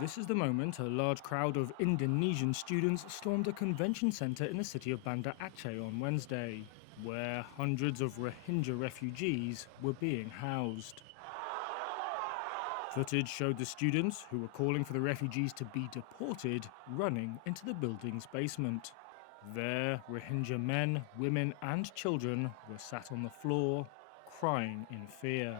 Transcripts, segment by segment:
This is the moment a large crowd of Indonesian students stormed a convention center in the city of Banda Aceh on Wednesday, where hundreds of Rohingya refugees were being housed. Footage showed the students, who were calling for the refugees to be deported, running into the building's basement. There, Rohingya men, women and children were sat on the floor, crying in fear.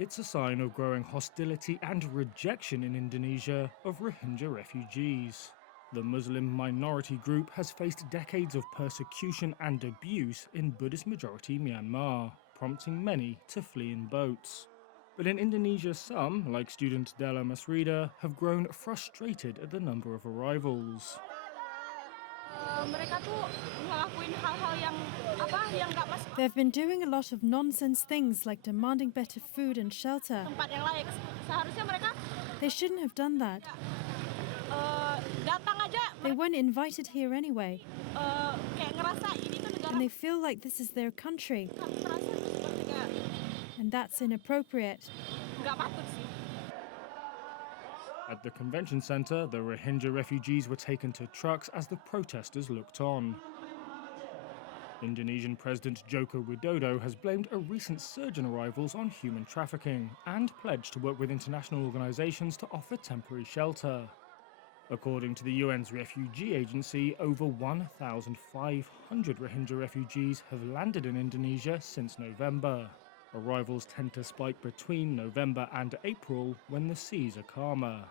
It's a sign of growing hostility and rejection in Indonesia of Rohingya refugees. The Muslim minority group has faced decades of persecution and abuse in Buddhist-majority Myanmar, prompting many to flee in boats. But in Indonesia, some, like student Della Masrida, have grown frustrated at the number of arrivals. They've been doing a lot of nonsense things like demanding better food and shelter. They shouldn't have done that. They weren't invited here anyway. And they feel like this is their country. And that's inappropriate. At the convention center, the Rohingya refugees were taken to trucks as the protesters looked on. Indonesian President Joko Widodo has blamed a recent surge in arrivals on human trafficking and pledged to work with international organizations to offer temporary shelter. According to the UN's refugee agency, over 1,500 Rohingya refugees have landed in Indonesia since November. Arrivals tend to spike between November and April when the seas are calmer.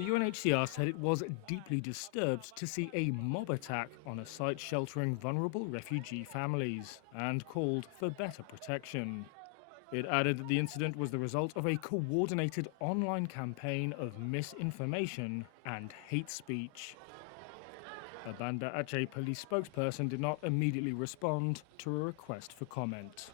The UNHCR said it was deeply disturbed to see a mob attack on a site sheltering vulnerable refugee families and called for better protection. It added that the incident was the result of a coordinated online campaign of misinformation and hate speech. A Banda Aceh police spokesperson did not immediately respond to a request for comment.